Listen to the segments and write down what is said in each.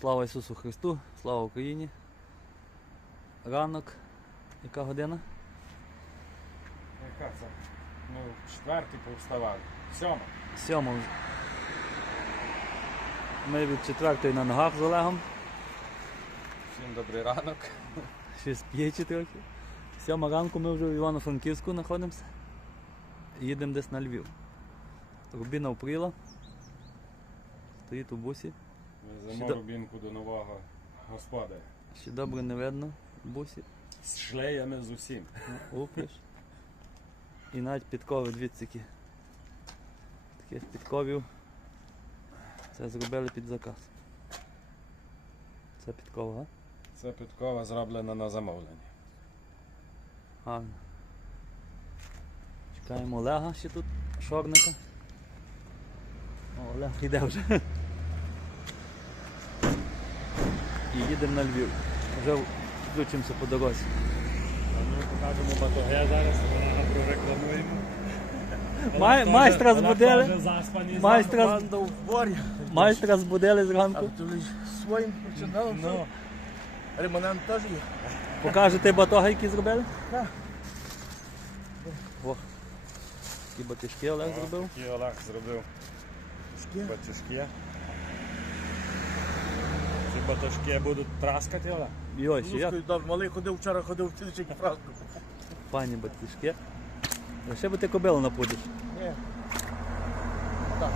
Слава Ісусу Христу, слава Україні. Ранок. Яка година? Яка це? Ну, в четвертій повставали. Сьома. Сьома вже. Ми від четвертої на ногах з Олегом. Всім добрий ранок. Ще сп'єчі трохи. Сьома ранку ми вже в Івано-Франківську знаходимося. Їдемо десь на Львів. Рубіна впріла. Стоїть у бусі. Веземо рубінку до нового господаря. Ще добре не видно бусі. З шлеями з усім. Ну, Упряж. І навіть підкови двіцики. Таких підковів. Це зробили під заказ. Це підкова, а? Це підкова зроблена на замовлення. Гарно. Чекаємо Олега ще тут, шорника. О, Олег йде вже. І їдемо на Львів. Вже включимося по дорозі. Ми покажемо батоге зараз, прорекламуємо. Май- майстра збудили. Майстра, майстра збудили зранку. своїм починалом. Ну, Ремонант теж є. Покажете батоги, які зробили? Так. О, такі батюшки Олег зробив. Такий Олег зробив Шки. Батюшки будуть траскати, ще як Ну, добре, малий ходив, вчора ходив в цілий фразку. файні батюшки. Ще би ти кобилу напудиш. Ні. Так.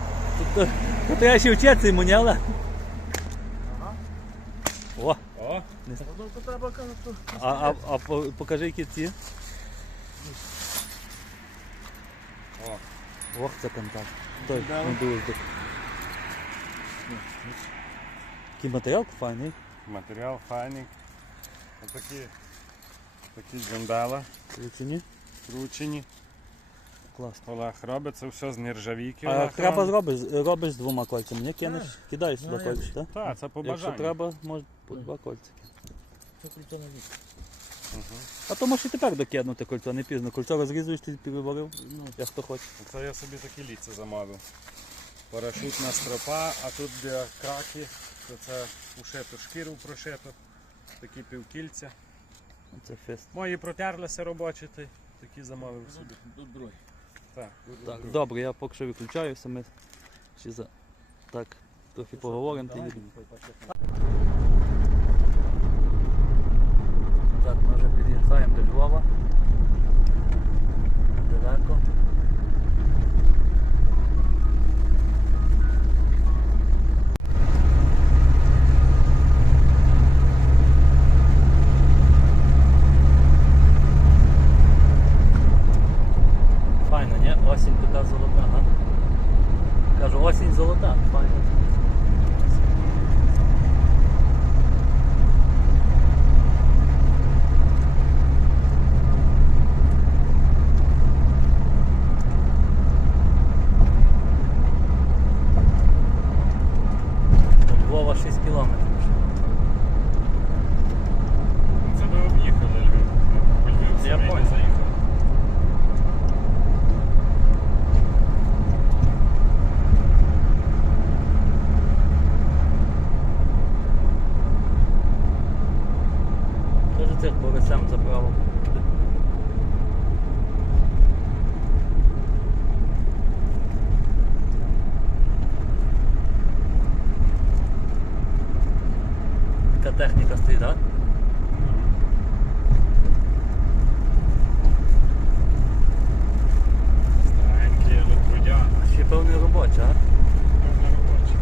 Тут, тут треба ще вчитися йому, не Олег? Ага. О, О, Ну, то треба то а, а, а покажи, які ці. о. Ох, це контакт. Той, Да. не дуже. Так. Який матеріал файний. Матеріал файний. Отакі такі джандала, Кручені. кручені. Класно. Олег робить це все з нержавійки. А Олег робить. зробиш, робиш з двома кольцями, не кинеш, Так. кидаєш Ну, сюди як кольця, так? Так, це по Якщо бажанню. треба, може по два на вік. А то можеш і тепер докинути кольцо, не пізно. Кольцо розрізуєш, ти переварив, Ну, як хто хоче. Це я собі такі ліці замовив. Парашутна стропа, а тут де краки, то це ушито шкіру прошито, такі півкільця. Це фест. Мої протерлися робочі, такі замовив собі. Тут другий. Так, Так, добре, я поки що виключаюся, ми ще за так трохи поговоримо Давай, Так, ми вже під'їжджаємо до Львова. Далеко. Файно, ні? Осінь така золота, га? Кажу, осінь золота, файно. До Львова 6 кілометрів. Це ви об'їхали Львів. У Львів Я самі не понял. заїхали. Тоже цих борисем забрав. Така техніка стоїть, так литрудя. Ще певний робоча, а? Певно робочі.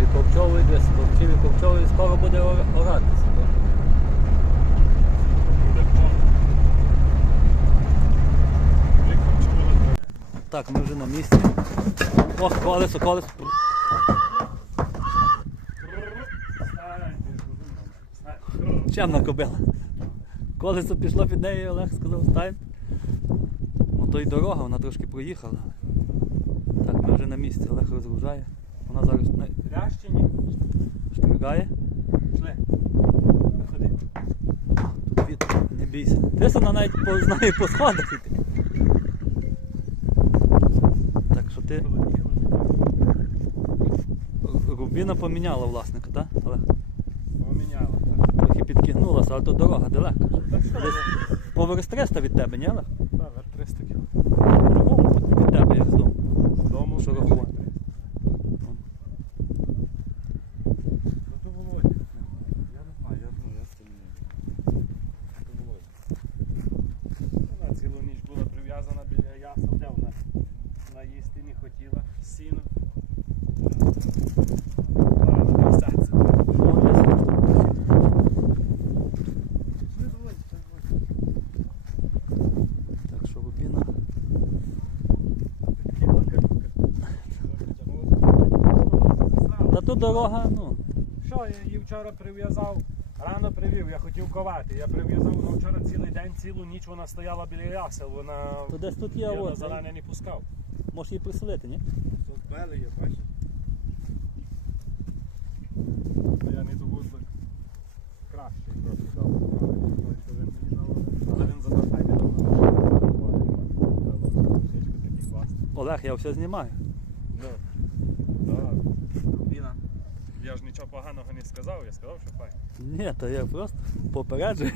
Віковчовий десь, ковчі віковчовий скоро буде ора- оратися. так? Буде повно. Віком чи буде Так, ми вже на місці. Ох, колесо, колесо. Чемна кобила. Колесо пішло під нею, Олег сказав, стань. Ну то й дорога, вона трошки проїхала. Так, ми вже на місці, Олег розгружає. Вона зараз не Лящині. шпригає. Шли. Виходи. Тут вітер, не бійся. Десь вона навіть по, знає по сходах іти. Так що ти Рубіна поміняла власника, так? Але Поміняла. так. трохи підкигнулася, але то дорога далека. Десь поверх 300 від тебе, ні, Олег? Так, 300 кілометрів. Від тебе як з дому. З дому Що рахувати? Ну то Володя. Я не знаю, я ну, я з цим не. То Володя. Вона цілу ніч була прив'язана біля ясла, де вона наїсти не хотіла. Сіно. Зараз на місяці. Так що Рубіна. Та то дорога, ну. Що, я її вчора прив'язав, рано привів, я хотів ковати. Я прив'язав вона вчора цілий день, цілу ніч вона стояла біля ясел, вона То десь тут є, я на от, зелене не пускав. можеш її приселити, ні? Тут бели є, бачиш? Я не добув би кращий трохи дав. Він мені дав, але він за то дав такі. Олег, я все знімаю. Ну, так. Рубіна. Я ж нічого поганого не сказав, я сказав, що файн. Ні, то я просто попереджую.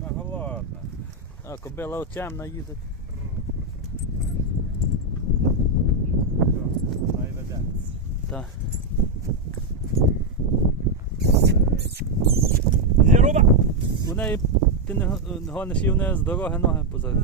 Та голодна. А кобила очемна їде. Ведеться. Є руба! У неї ти не гониш і в неї з дороги ноги позаду.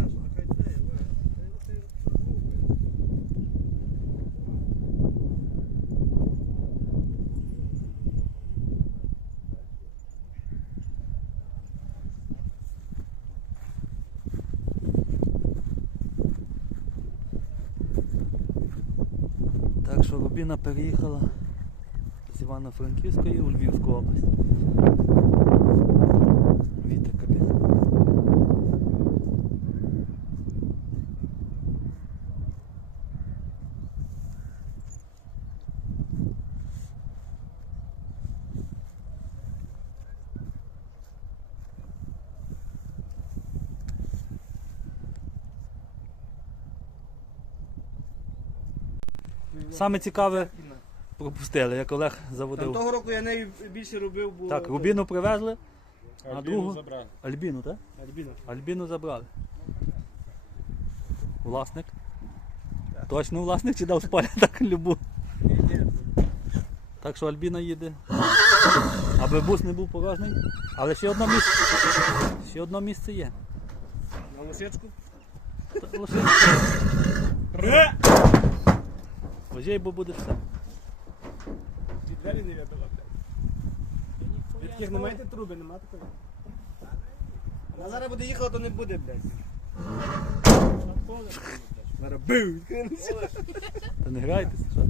Так що Рубіна переїхала з Івано-Франківської у Львівську область. Вітер капець. Саме цікаве пропустили, як Олег Там заводив. того року я нею більше робив, бо... Так, Рубіну привезли, Альбіну другу? забрали. Альбіну, так? Альбіна. Альбіну забрали. Власник. Точно власник чи дав з поля так любу. Так що Альбіна їде. Аби бус не був порожній. Але ще одне місце. Ще одне місце є. На лисичку? Та лише Ожей, бо буде все. Ті двері не вибила, блядь. Ви таких не маєте труби, нема такої? Вона зараз буде їхала, то не буде, блядь. Зараз бив, відкрилися. Та не грайтеся, що?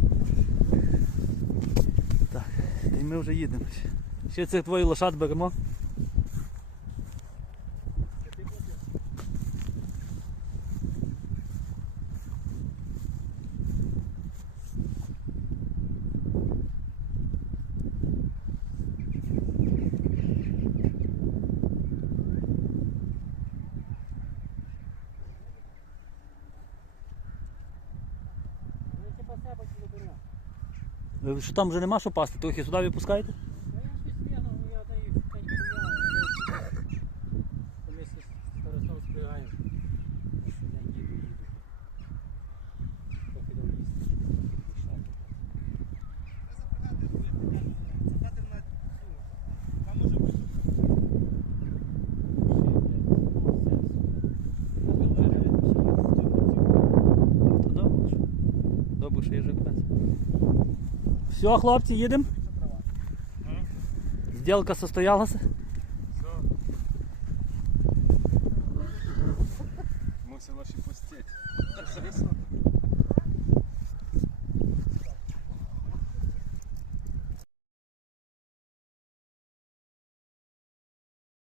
Так, та й ми вже їдемо. ще. Ще цих твоїх лошад беремо. Ви що там вже нема що пасти, трохи сюди випускаєте? То добре. що. Добре, що є жеребець. Все, хлопці, їдемо. Зділка состоялася.